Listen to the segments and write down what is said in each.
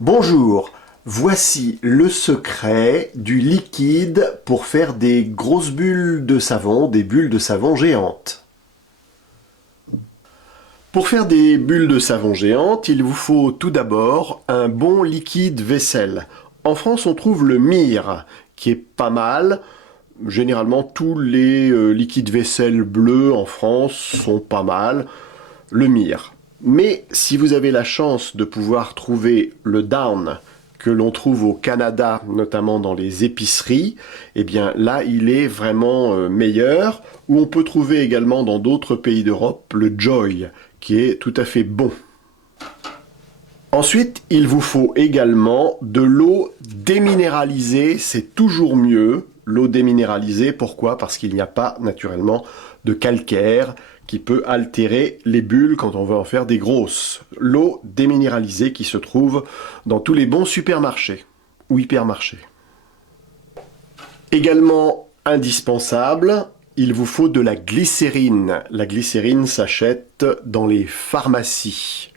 Bonjour, voici le secret du liquide pour faire des grosses bulles de savon, des bulles de savon géantes. Pour faire des bulles de savon géantes, il vous faut tout d'abord un bon liquide vaisselle. En France, on trouve le Mire, qui est pas mal. Généralement, tous les liquides vaisselle bleus en France sont pas mal. Le Mire. Mais si vous avez la chance de pouvoir trouver le Down que l'on trouve au Canada, notamment dans les épiceries, eh bien là, il est vraiment meilleur. Ou on peut trouver également dans d'autres pays d'Europe le Joy, qui est tout à fait bon. Ensuite, il vous faut également de l'eau déminéralisée, c'est toujours mieux. L'eau déminéralisée, pourquoi? Parce qu'il n'y a pas naturellement de calcaire qui peut altérer les bulles quand on veut en faire des grosses. L'eau déminéralisée qui se trouve dans tous les bons supermarchés ou hypermarchés. Également indispensable, il vous faut de la glycérine. La glycérine s'achète dans les pharmacies.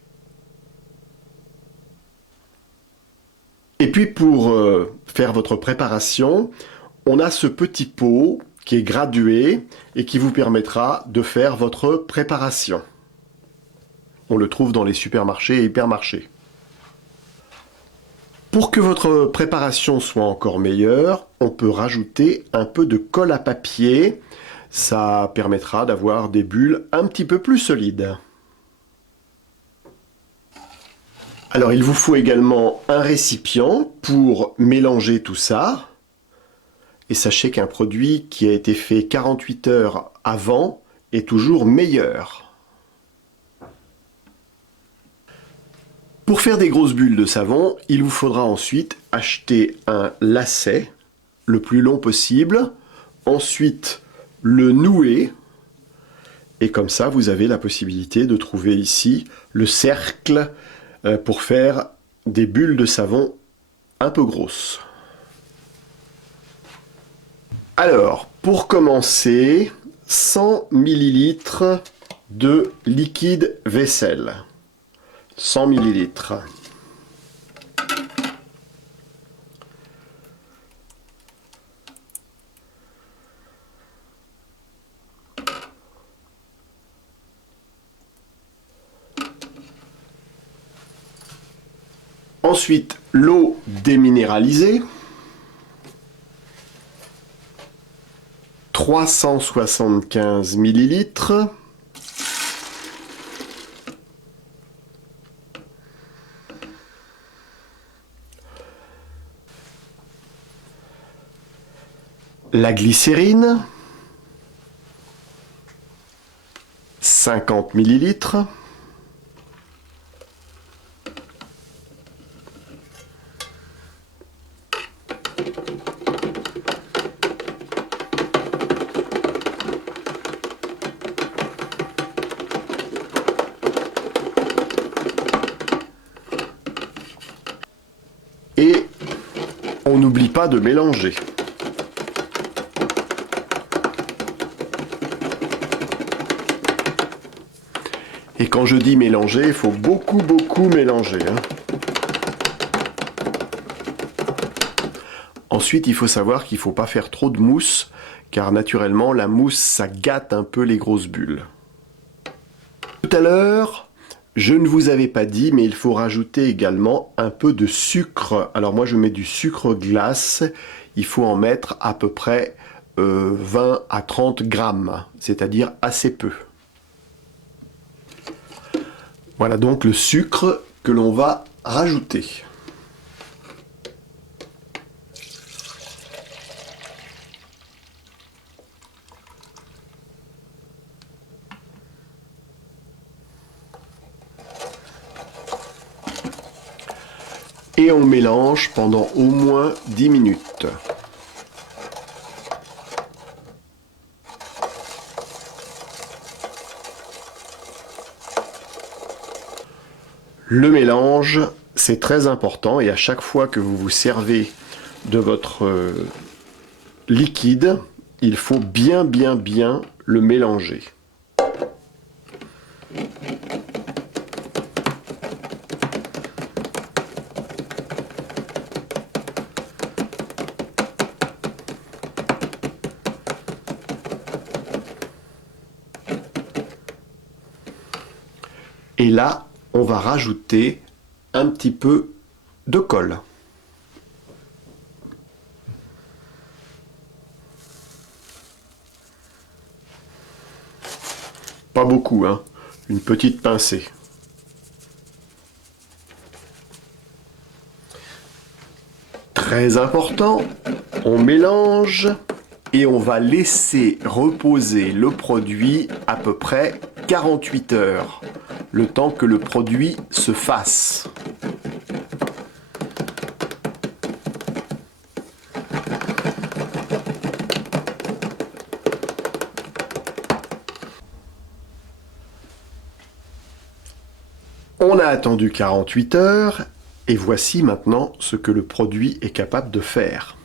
Et puis pour faire votre préparation, on a ce petit pot qui est gradué et qui vous permettra de faire votre préparation. On le trouve dans les supermarchés et hypermarchés. Pour que votre préparation soit encore meilleure, on peut rajouter un peu de colle à papier. Ça permettra d'avoir des bulles un petit peu plus solides. Alors il vous faut également un récipient pour mélanger tout ça. Et sachez qu'un produit qui a été fait 48 heures avant est toujours meilleur. Pour faire des grosses bulles de savon, il vous faudra ensuite acheter un lacet le plus long possible, ensuite le nouer, et comme ça vous avez la possibilité de trouver ici le cercle pour faire des bulles de savon un peu grosses. Alors, pour commencer, 100 ml de liquide vaisselle. 100 ml. Ensuite, l'eau déminéralisée. 375 ml. La glycérine, 50 ml. Et on n'oublie pas de mélanger. Et quand je dis mélanger, il faut beaucoup mélanger. Ensuite, il faut savoir qu'il ne faut pas faire trop de mousse, car naturellement, la mousse, ça gâte un peu les grosses bulles. Tout à l'heure, je ne vous avais pas dit, mais il faut rajouter également un peu de sucre. Alors moi, je mets du sucre glace. Il faut en mettre à peu près 20 à 30 grammes, c'est-à-dire assez peu. Voilà donc le sucre que l'on va rajouter. Et on mélange pendant au moins 10 minutes. Le mélange, c'est très important et à chaque fois que vous vous servez de votre liquide, il faut bien le mélanger. Et là, on va rajouter un petit peu de colle. Pas beaucoup, hein. Une petite pincée. Très important, on mélange et on va laisser reposer le produit à peu près 48 heures, le temps que le produit se fasse. On a attendu 48 heures et voici maintenant ce que le produit est capable de faire.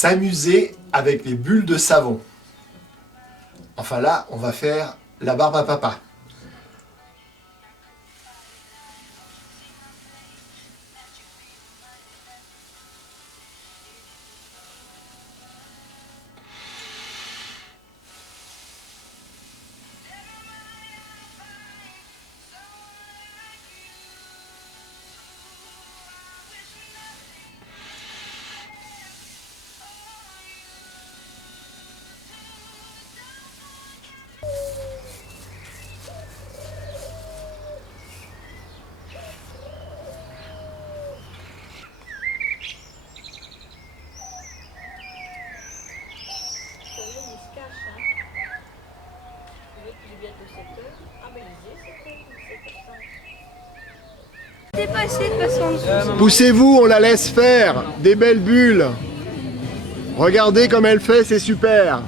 s'amuser avec les bulles de savon. Enfin là, on va faire la barbe à papa. Poussez-vous, on la laisse faire. Des belles bulles. Regardez comme elle fait, c'est super.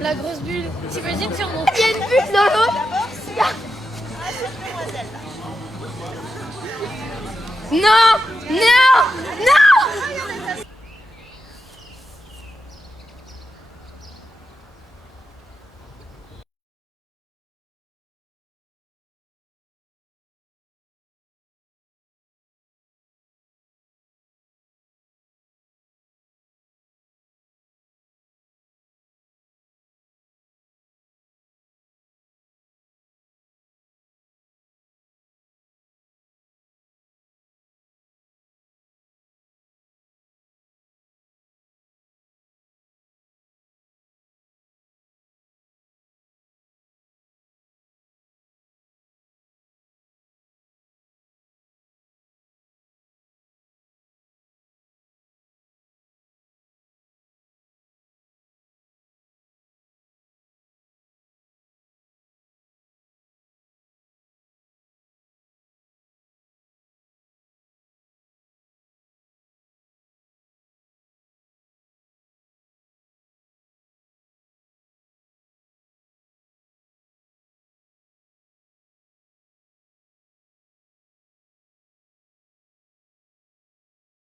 La grosse bulle. T'imagines si on monte. Il y a une bulle dans l'eau. Non, non, non.